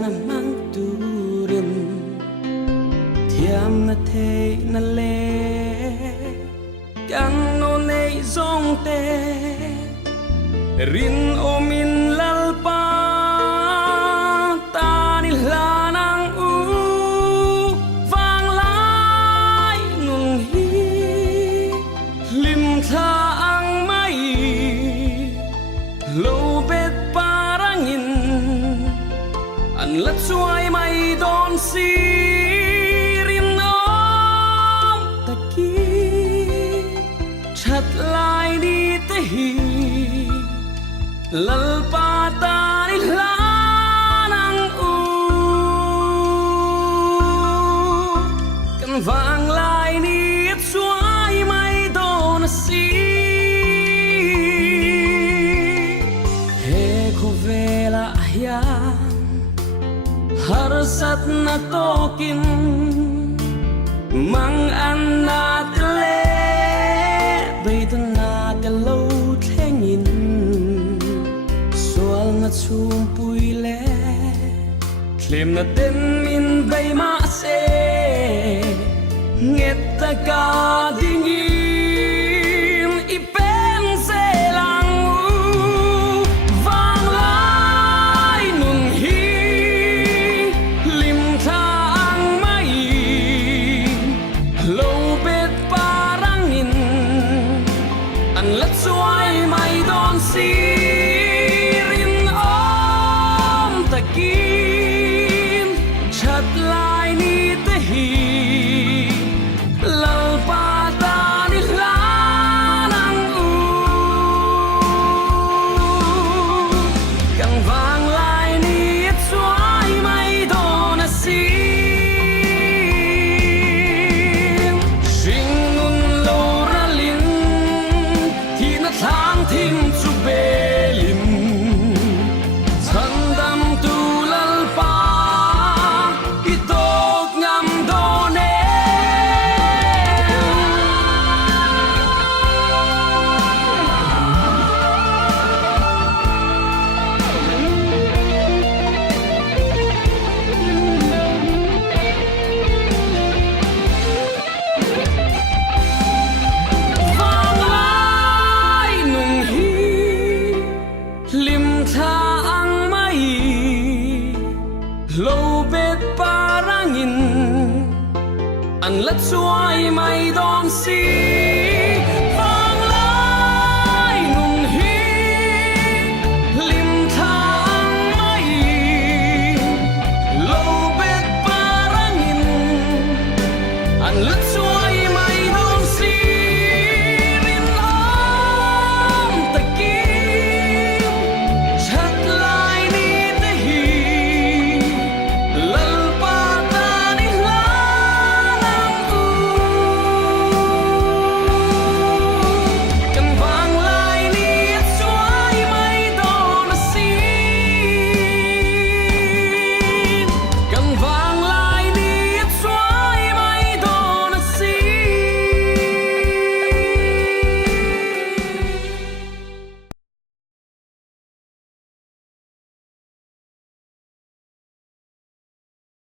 na mang turin thiam na thế na lê căng nô nei zong te rin o min lalpa ta ni lanang u vang lai nung hi lim tha ang mai lâu bet parangin an lat suai mai don si rim om taki chat lai đi te hi lalpa ta ni lanang u kan vang lai ni suai mai don si he ko vela ya har sat na tokin mang an na tle bay tan na te lo thengin sual na chum pui le klem na ten min bay ma se nget ta ka dingin ipen se lang vang lai nun hi lim tha ang mai lâu bet parangin an lat suai mai don si rin om takin chat lai ni te hi lalpa ta ni lanang u kang vang lai ni suai mai don si sing nun lo ra lin thi na thang thim chu belim chan dam tu lalpa itok ngam done vang lai nung hi lim tha ang mai lâu bet parangin an lat suai mai don si